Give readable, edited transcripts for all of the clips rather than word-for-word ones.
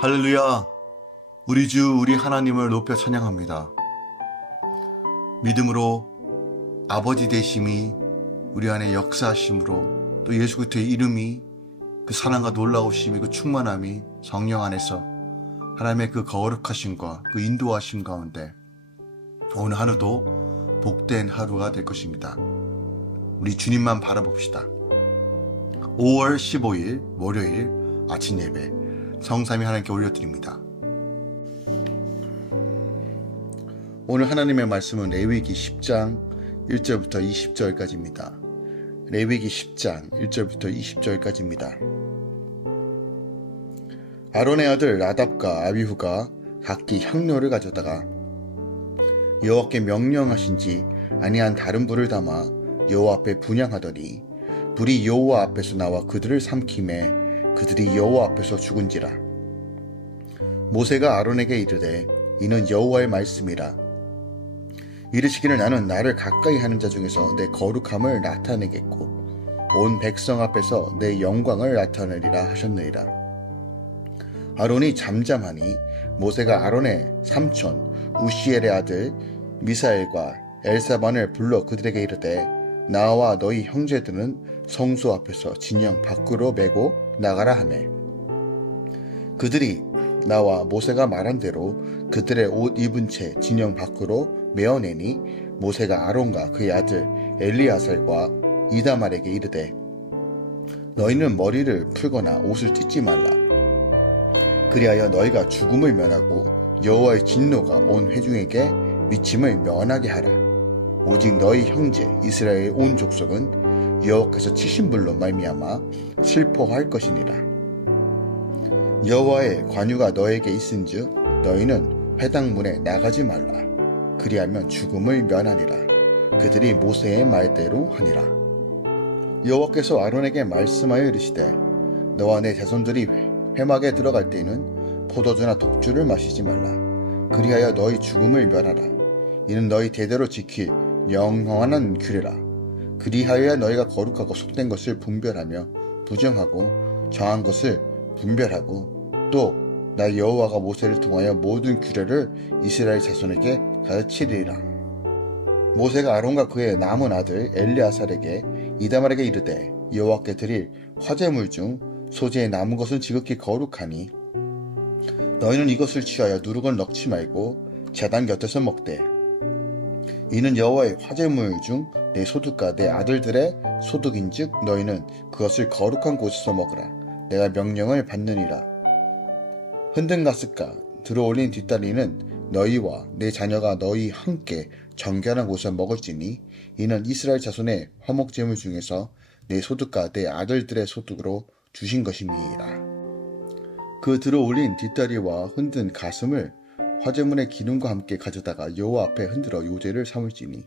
할렐루야! 우리 주, 우리 하나님을 높여 찬양합니다. 믿음으로 아버지 되심이 우리 안에 역사하심으로 또 예수 그리스도의 이름이 그 사랑과 놀라우심이 그 충만함이 성령 안에서 하나님의 그 거룩하심과 그 인도하심 가운데 오늘 하루도 복된 하루가 될 것입니다. 우리 주님만 바라봅시다. 5월 15일 월요일 아침 예배 성삼위 하나님께 올려드립니다. 오늘 하나님의 말씀은 레위기 10장 1절부터 20절까지입니다. 레위기 10장 1절부터 20절까지입니다. 아론의 아들 나답과 아비후가 각기 향료를 가져다가 여호와께 명령하신지 아니한 다른 불을 담아 여호와 앞에 분향하더니 불이 여호와 앞에서 나와 그들을 삼키매 그들이 여호와 앞에서 죽은지라. 모세가 아론에게 이르되 이는 여호와의 말씀이라. 이르시기를 나는 나를 가까이 하는 자 중에서 내 거룩함을 나타내겠고 온 백성 앞에서 내 영광을 나타내리라 하셨느니라. 아론이 잠잠하니 모세가 아론의 삼촌 우시엘의 아들 미사엘과 엘사반을 불러 그들에게 이르되 나와 너희 형제들은 성소 앞에서 진영 밖으로 메고 나가라 하매 그들이 나와 모세가 말한 대로 그들의 옷 입은 채 진영 밖으로 메어내니 모세가 아론과 그의 아들 엘리아살과 이다말에게 이르되 너희는 머리를 풀거나 옷을 찢지 말라. 그리하여 너희가 죽음을 면하고 여호와의 진노가 온 회중에게 미침을 면하게 하라. 오직 너희 형제 이스라엘 온 족속은 여호와께서 치신 불로 말미암아 슬퍼할 것이니라. 여호와의 관유가 너에게 있은즉 너희는 회당문에 나가지 말라. 그리하면 죽음을 면하니라. 그들이 모세의 말대로 하니라. 여호와께서 아론에게 말씀하여 이르시되 너와 내 자손들이 회막에 들어갈 때에는 포도주나 독주를 마시지 말라. 그리하여 너희 죽음을 면하라. 이는 너희 대대로 지킬 영원한 규례라. 그리하여야 너희가 거룩하고 속된 것을 분별하며 부정하고 정한 것을 분별하고 또 나 여호와가 모세를 통하여 모든 규례를 이스라엘 자손에게 가르치리라. 모세가 아론과 그의 남은 아들 엘리아살에게 이다말에게 이르되 여호와께 드릴 화제물 중 소재에 남은 것은 지극히 거룩하니 너희는 이것을 취하여 누룩을 넣지 말고 제단 곁에서 먹되 이는 여호와의 화제물 중 내 소득과 내 아들들의 소득인즉 너희는 그것을 거룩한 곳에서 먹으라. 내가 명령을 받느니라. 흔든 가스가 들어올린 뒷다리는 너희와 내 자녀가 너희 함께 정결한 곳에서 먹을지니 이는 이스라엘 자손의 화목제물 중에서 내 소득과 내 아들들의 소득으로 주신 것임이니라. 그 들어올린 뒷다리와 흔든 가슴을 화제물의 기름과 함께 가져다가 여호와 앞에 흔들어 요제를 삼을지니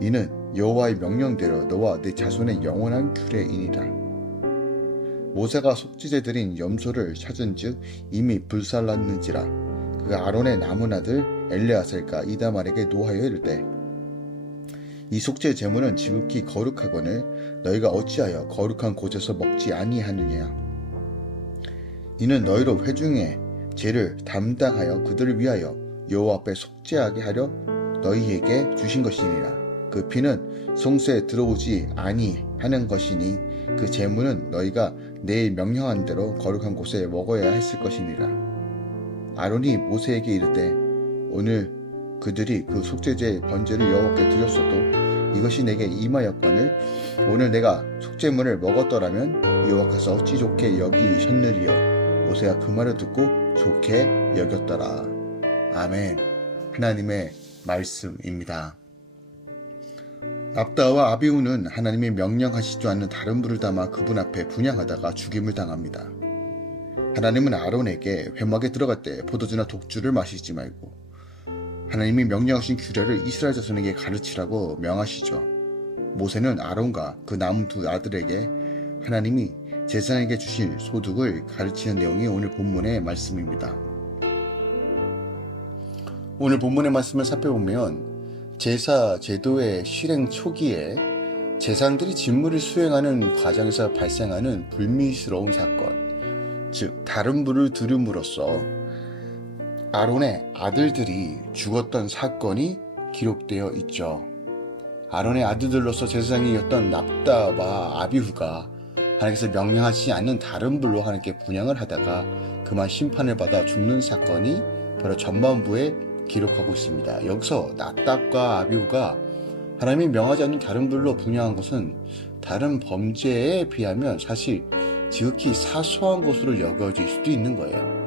이는 여호와의 명령대로 너와 내 자손의 영원한 규례이니라. 모세가 속죄제 드린 염소를 찾은즉 이미 불살랐는지라. 그가 아론의 남은 아들 엘레아살과 이다말에게 노하여 이르되 이 속죄 제물은 지극히 거룩하거늘 너희가 어찌하여 거룩한 곳에서 먹지 아니하느냐. 이는 너희로 회중의 죄를 담당하여 그들을 위하여 여호와 앞에 속죄하게 하려 너희에게 주신 것이니라. 그 피는 성소에 들어오지 아니하는 것이니 그 제물은 너희가 내일 명령한 대로 거룩한 곳에 먹어야 했을 것이니라. 아론이 모세에게 이르되 오늘 그들이 그 속죄제 번제를 여호와께 드렸어도 이것이 내게 임하였거늘 오늘 내가 속죄물을 먹었더라면 여호와께서 어찌 좋게 여기셨느리요. 모세가 그 말을 듣고 좋게 여겼더라. 아멘. 하나님의 말씀입니다. 납다와 아비후는 하나님이 명령하시지 않는 다른 불을 담아 그분 앞에 분향하다가 죽임을 당합니다. 하나님은 아론에게 회막에 들어갈 때 포도주나 독주를 마시지 말고 하나님이 명령하신 규례를 이스라엘 자손에게 가르치라고 명하시죠. 모세는 아론과 그 남은 두 아들에게 하나님이 제사장에게 주실 소득을 가르치는 내용이 오늘 본문의 말씀입니다. 오늘 본문의 말씀을 살펴보면 제사 제도의 실행 초기에 제사장들이 직무를 수행하는 과정에서 발생하는 불미스러운 사건, 즉 다른 불을 들음으로써 아론의 아들들이 죽었던 사건이 기록되어 있죠. 아론의 아들들로서 제사장이었던 납다와 아비후가 하나님께서 명령하시지 않는 다른 불로 하나님께 분향을 하다가 그만 심판을 받아 죽는 사건이 바로 전반부에 기록하고 있습니다. 여기서 납답과 아비후가 하나님이 명하지 않는 다른 불로 분향한 것은 다른 범죄에 비하면 사실 지극히 사소한 것으로 여겨질 수도 있는 거예요.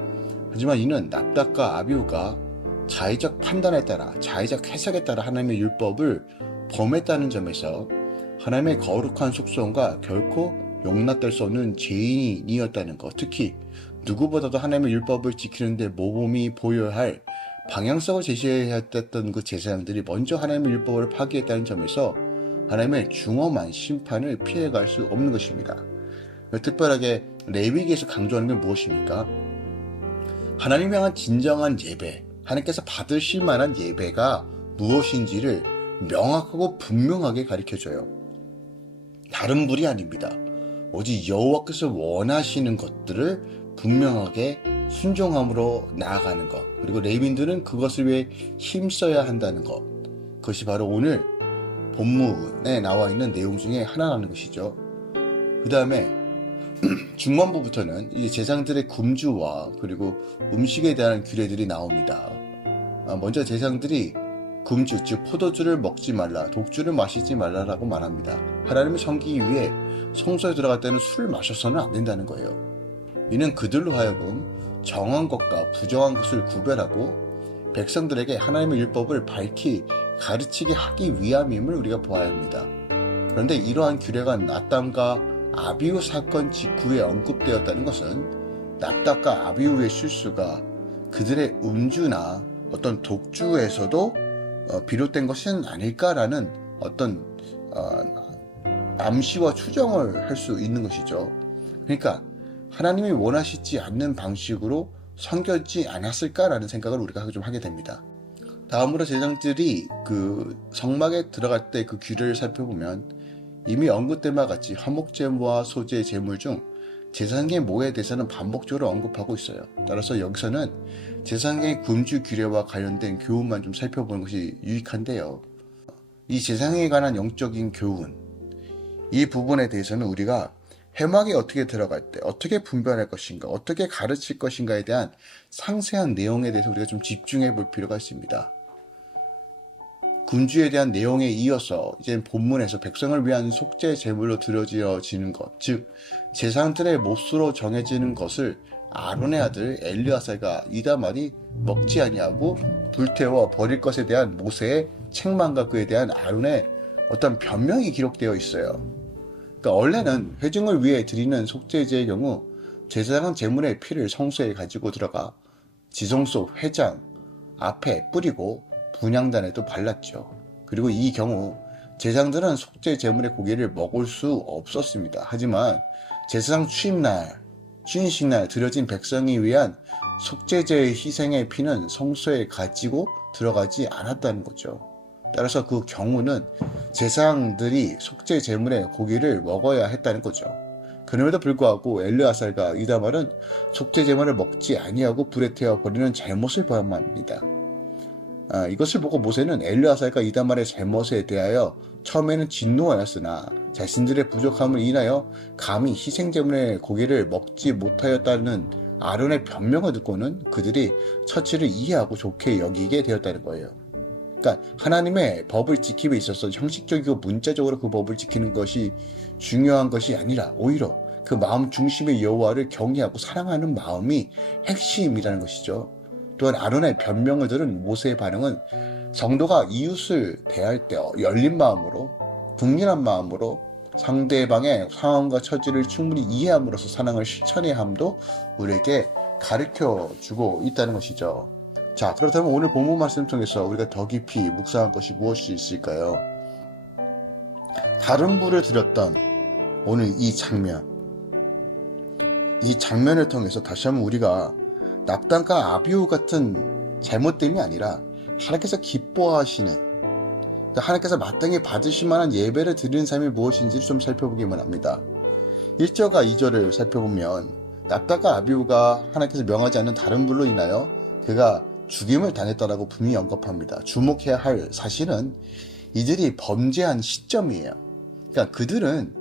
하지만 이는 납답과 아비후가 자의적 판단에 따라, 자의적 해석에 따라 하나님의 율법을 범했다는 점에서 하나님의 거룩한 속성과 결코 용납될 수 없는 죄인이었다는 것, 특히 누구보다도 하나님의 율법을 지키는데 모범이 보여야 할 방향성을 제시해야 했던 그 제사장들이 먼저 하나님의 율법을 파기했다는 점에서 하나님의 중엄한 심판을 피해갈 수 없는 것입니다. 특별하게 레위기에서 강조하는 게 무엇입니까? 하나님을 향한 진정한 예배, 하나님께서 받으실 만한 예배가 무엇인지를 명확하고 분명하게 가르쳐줘요. 다른 불이 아닙니다. 오직 여호와께서 원하시는 것들을 분명하게 순종함으로 나아가는 것, 그리고 레위인들은 그것을 위해 힘써야 한다는 것, 그것이 바로 오늘 본문에 나와 있는 내용 중에 하나라는 것이죠. 그 다음에 중반부부터는 이제 제사장들의 금주와 그리고 음식에 대한 규례들이 나옵니다. 먼저 제사장들이 금주, 즉 포도주를 먹지 말라, 독주를 마시지 말라라고 말합니다. 하나님을 섬기기 위해 성소에 들어갈 때는 술을 마셔서는 안 된다는 거예요. 이는 그들로 하여금 정한 것과 부정한 것을 구별하고 백성들에게 하나님의 율법을 밝히 가르치게 하기 위함임을 우리가 보아야 합니다. 그런데 이러한 규례가 납답과 아비후 사건 직후에 언급되었다는 것은 납답과 아비후의 실수가 그들의 음주나 어떤 독주에서도 비롯된 것은 아닐까라는 어떤 암시와 추정을 할 수 있는 것이죠. 그러니까 하나님이 원하시지 않는 방식으로 섬겼지 않았을까라는 생각을 우리가 좀 하게 됩니다. 다음으로 제사장들이 그 성막에 들어갈 때 그 규례를 살펴보면 이미 언급된 바와 같이 화목제무와 소제 제물 중 제사장의 모에 대해서는 반복적으로 언급하고 있어요. 따라서 여기서는 제사장의 금주 규례와 관련된 교훈만 좀 살펴보는 것이 유익한데요. 이 제사장에 관한 영적인 교훈, 이 부분에 대해서는 우리가 회막에 어떻게 들어갈 때 어떻게 분별할 것인가, 어떻게 가르칠 것인가에 대한 상세한 내용에 대해서 우리가 좀 집중해 볼 필요가 있습니다. 금주에 대한 내용에 이어서 이제 본문에서 백성을 위한 속죄 제물로 드려지는 것, 즉 제사장들의 몫으로 정해지는 것을 아론의 아들 엘르아살과 이다말이 먹지 아니하고 불태워 버릴 것에 대한 모세의 책망과 그에 대한 아론의 어떤 변명이 기록되어 있어요. 그러니까 원래는 회중을 위해 드리는 속죄제의 경우 제사장은 제물의 피를 성소에 가지고 들어가 지성소 회장 앞에 뿌리고 분향단에도 발랐죠. 그리고 이 경우 제사장들은 속죄 제물의 고기를 먹을 수 없었습니다. 하지만 제사장 취임날, 취임식날 드려진 백성이 위한 속죄제의 희생의 피는 성소에 가지고 들어가지 않았다는 거죠. 따라서 그 경우는 제사장들이 속죄 제물의 고기를 먹어야 했다는 거죠. 그럼에도 불구하고 엘르아살과 이다말은 속죄 제물을 먹지 아니하고 불에 태워 버리는 잘못을 범한 합니다. 이것을 보고 모세는 엘르아살과 이다말의 잘못에 대하여 처음에는 진노하였으나 자신들의 부족함을 인하여 감히 희생제물의 고기를 먹지 못하였다는 아론의 변명을 듣고는 그들이 처치를 이해하고 좋게 여기게 되었다는 거예요. 그러니까 하나님의 법을 지킴에 있어서 형식적이고 문자적으로 그 법을 지키는 것이 중요한 것이 아니라 오히려 그 마음 중심의 여호와를 경외하고 사랑하는 마음이 핵심이라는 것이죠. 또한 아론의 변명을 들은 모세의 반응은 성도가 이웃을 대할 때 열린 마음으로, 국민한 마음으로 상대방의 상황과 처지를 충분히 이해함으로써 사랑을 실천해야 함도 우리에게 가르쳐주고 있다는 것이죠. 자, 그렇다면 오늘 본문 말씀 통해서 우리가 더 깊이 묵상할 것이 무엇이 있을까요? 다른 불을 드렸던 오늘 이 장면을 통해서 다시 한번 우리가 납단과 아비후 같은 잘못됨이 아니라 하나님께서 기뻐하시는, 하나님께서 마땅히 받으실 만한 예배를 드리는 삶이 무엇인지를 좀 살펴보기만 합니다. 1절과 2절을 살펴보면 납다가 아비후가 하나님께서 명하지 않는 다른 불로 인하여 그가 죽임을 당했다라고 분명히 언급합니다. 주목해야 할 사실은 이들이 범죄한 시점이에요. 그러니까 그들은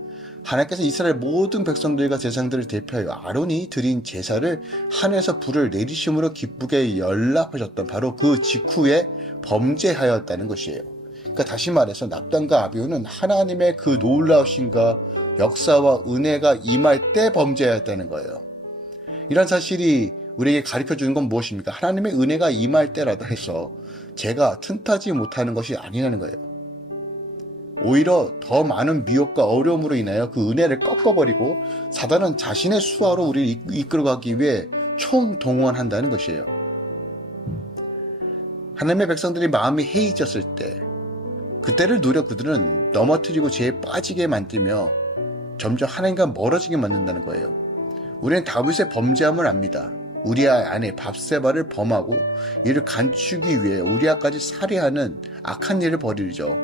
하나님께서 이스라엘 모든 백성들과 제사장들을 대표하여 아론이 드린 제사를 하늘에서 불을 내리심으로 기쁘게 연락하셨던 바로 그 직후에 범죄하였다는 것이에요. 그러니까 다시 말해서 납단과 아비후는 하나님의 그 놀라우신과 역사와 은혜가 임할 때 범죄하였다는 거예요. 이런 사실이 우리에게 가르쳐주는 건 무엇입니까? 하나님의 은혜가 임할 때라도 해서 죄가 틈타지 못하는 것이 아니라는 거예요. 오히려 더 많은 미혹과 어려움으로 인하여 그 은혜를 꺾어버리고 사단은 자신의 수하로 우리를 이끌어가기 위해 총동원한다는 것이에요. 하나님의 백성들이 마음이 해이졌을 때 그때를 노려 그들은 넘어뜨리고 죄에 빠지게 만들며 점점 하나님과 멀어지게 만든다는 거예요. 우리는 다윗의 범죄함을 압니다. 우리아 아내 밥세바를 범하고 이를 감추기 위해 우리아까지 살해하는 악한 일을 벌이죠.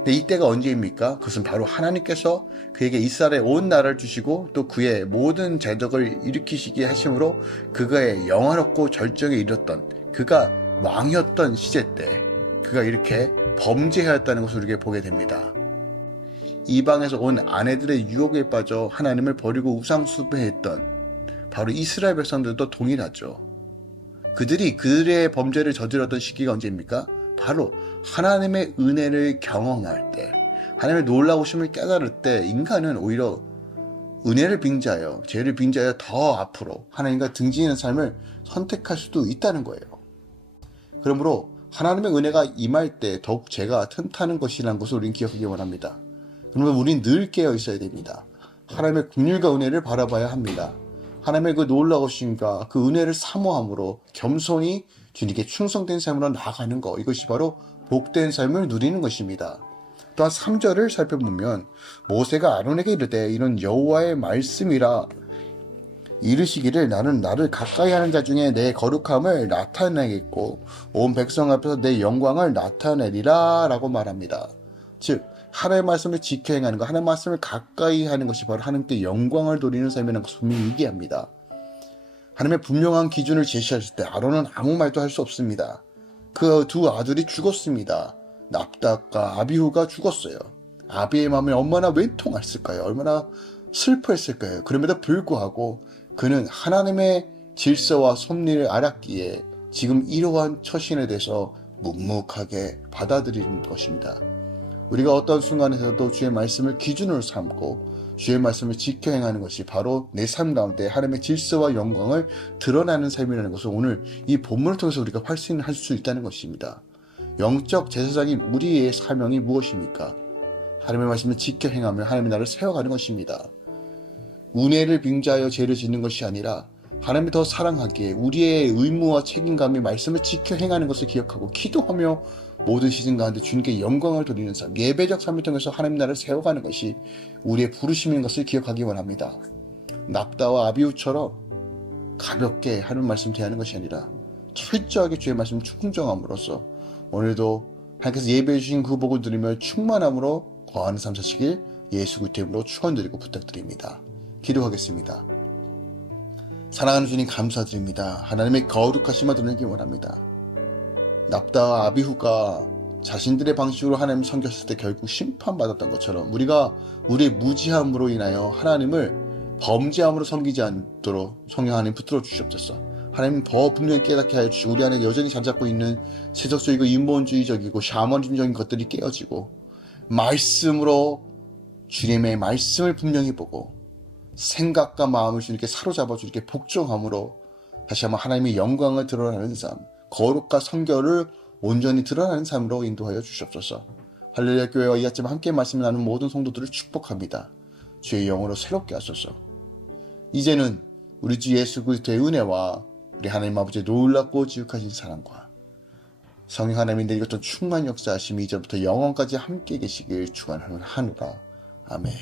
근데 이때가 언제입니까? 그것은 바로 하나님께서 그에게 이스라엘의 온 나라를 주시고 또 그의 모든 제덕을 일으키시게 하심으로 그가의 영화롭고 절정에 이르렀던 그가 왕이었던 시제 때 그가 이렇게 범죄하였다는 것을 우리에게 보게 됩니다. 이방에서 온 아내들의 유혹에 빠져 하나님을 버리고 우상 숭배했던 바로 이스라엘 백성들도 동일하죠. 그들이 그들의 범죄를 저질렀던 시기가 언제입니까? 바로 하나님의 은혜를 경험할 때, 하나님의 놀라우심을 깨달을 때 인간은 오히려 은혜를 빙자하여 죄를 빙자하여 더 앞으로 하나님과 등지는 삶을 선택할 수도 있다는 거예요. 그러므로 하나님의 은혜가 임할 때 더욱 죄가 틈타는 것이라는 것을 우리는 기억하기 원합니다. 그러면 우리는 늘 깨어 있어야 됩니다. 하나님의 긍휼과 은혜를 바라봐야 합니다. 하나님의 그 놀라우심과 그 은혜를 사모함으로 겸손히 주님께 충성된 삶으로 나아가는 것, 이것이 바로 복된 삶을 누리는 것입니다. 또한 3절을 살펴보면 모세가 아론에게 이르되 이는 여호와의 말씀이라 이르시기를 나는 나를 가까이 하는 자 중에 내 거룩함을 나타내겠고 온 백성 앞에서 내 영광을 나타내리라 라고 말합니다. 즉 하나님의 말씀을 지켜 행하는 것, 하나님의 말씀을 가까이 하는 것이 바로 하나님께 영광을 돌리는 삶이라는 것을 분명히 얘기합니다. 하나님의 분명한 기준을 제시하실 때 아론은 아무 말도 할 수 없습니다. 그 두 아들이 죽었습니다. 납닥과 아비후가 죽었어요. 아비의 마음이 얼마나 외통했을까요? 얼마나 슬퍼했을까요? 그럼에도 불구하고 그는 하나님의 질서와 섭리를 알았기에 지금 이러한 처신에 대해서 묵묵하게 받아들이는 것입니다. 우리가 어떤 순간에서도 주의 말씀을 기준으로 삼고 주의 말씀을 지켜 행하는 것이 바로 내 삶 가운데 하나님의 질서와 영광을 드러나는 삶이라는 것을 오늘 이 본문을 통해서 우리가 확신할 수 있다는 것입니다. 영적 제사장인 우리의 사명이 무엇입니까? 하나님의 말씀을 지켜 행하며 하나님의 나라를 세워가는 것입니다. 은혜를 빙자하여 죄를 짓는 것이 아니라 하나님을 더 사랑하기에 우리의 의무와 책임감이 말씀을 지켜 행하는 것을 기억하고 기도하며 모든 시즌 가운데 주님께 영광을 돌리는 삶, 예배적 삶을 통해서 하나님 나라를 세워가는 것이 우리의 부르심인 것을 기억하기 원합니다. 납다와 아비후처럼 가볍게 하는 말씀 대하는 것이 아니라 철저하게 주의 말씀을 충정함으로써 오늘도 하나님께서 예배해 주신 그 복을 누리며 충만함으로 거하는 삶 사시길 예수 그리스도의 이름으로 축원드리고 부탁드립니다. 기도하겠습니다. 사랑하는 주님 감사드립니다. 하나님의 거룩하심을 드리기 원합니다. 납다와 아비후가 자신들의 방식으로 하나님을 섬겼을 때 결국 심판받았던 것처럼 우리가 우리의 무지함으로 인하여 하나님을 범죄함으로 섬기지 않도록 성령 하나님 붙들어 주시옵소서. 하나님 더 분명히 깨닫게 하여 주시고 우리 안에 여전히 잠잡고 있는 세속적이고 인본주의적이고 샤머니즘적인 것들이 깨어지고 말씀으로 주님의 말씀을 분명히 보고 생각과 마음을 주님께 사로잡아 주님께 복종함으로 다시 한번 하나님의 영광을 드러나는 삶, 거룩과 성결을 온전히 드러나는 삶으로 인도하여 주시옵소서. 할렐루야 교회와 이 아침 함께 말씀을 나누는 모든 성도들을 축복합니다. 주의 영으로 새롭게 하소서. 이제는 우리 주 예수 그리스도의 은혜와 우리 하나님 아버지의 놀랍고 지극하신 사랑과 성령 하나님이 내리셨던 충만 역사하심이 이제부터 영원까지 함께 계시길 축원하노라. 아멘.